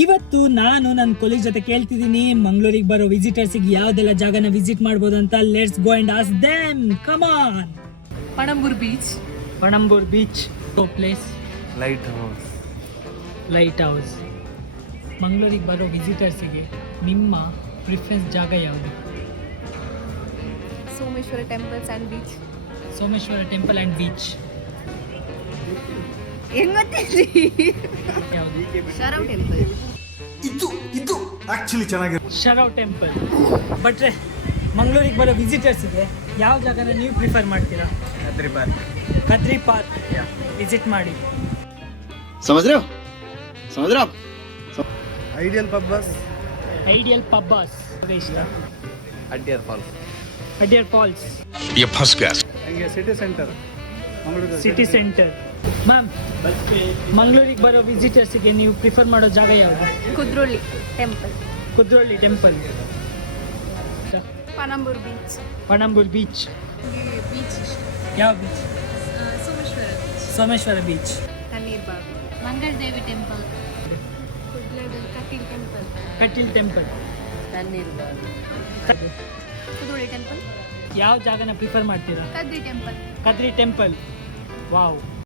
ಇವತ್ತು ನಾನು ನನ್ನ ಕೊಲೀಗ್ ಜೊತೆ ಕೇಳ್ತಿದ್ದೀನಿ ಮಂಗಳೂರಿಗೆ ಬರೋ ವಿಸಿಟರ್ಸಿಗೆ ಯಾವ್ದೆಲ್ಲ ಜಾಗನ ವಿಸಿಟ್ ಮಾಡ್ಬೋದು ಅಂತ. Let's go and ask them. Come on. Panambur beach. Place light house. ಮಂಗಳೂರಿಗೆ ಬರೋ ವಿಸಿಟರ್ಸಿಗೆ ನಿಮ್ಮ ಪ್ರಿಫರೆನ್ಸ್ ಜಾಗ ಯಾವುದು? Someshwara temples and beach. Someshwara temple and beach. ಹೆಂಗ್ ಗೊತ್ತಿದ್ರಿ? ಯಾವುದು? ಶರವ್ ಟೆಂಪಲ್. ಇದು ಆಕ್ಚುಲಿ ಚೆನ್ನಾಗಿದೆ. ಶರವ್ ಟೆಂಪಲ್. ಬಟ್ರೆ ಮಂಗಳೂರಿಗೆ ಬರೋ ವಿಸಿಟರ್ಸಿಗೆ ಯಾವ ಜಾಗನ ನೀವು ಪ್ರಿಫರ್ ಮಾಡ್ತೀರಾ? ಕದ್ರಿ ಪಾರ್ಕ್ ವಿಸಿಟ್ ಮಾಡಿ. समझ रहे हो ಐಡಿಯಲ್ ಪಬ್ಬಾಸ್ ಇಷ್ಟ. ಅಡ್ಡಿಯರ್ ಫಾಲ್ಸ್ ಅಡ್ಯಾರ್ ಫಾಲ್ಸ್. ये फंस गया. ಹಂಗೆ city centre city centre. Ma'am, ಮಂಗಳೂರಿಗೆ ಬರೋ ವಿಸಿಟರ್ಸಿಗೆ ನೀವು ಪ್ರಿಫರ್ ಮಾಡೋ ಜಾಗ ಯಾವುದು? Kudroli temple. Kudroli temple. Panambur beach. Panambur beach. Beach. ಯಾವ beach? Someshwara. Someshwara beach. Kannir Bagh. Mangal Devi temple. Katil temple. Kateel temple. Kannir Bagh. Kudroli temple. ಯಾವ ಜಾಗನ ಪ್ರಿಫರ್ ಮಾಡ್ತೀರಾ? Kadri temple. Kadri temple. Wow.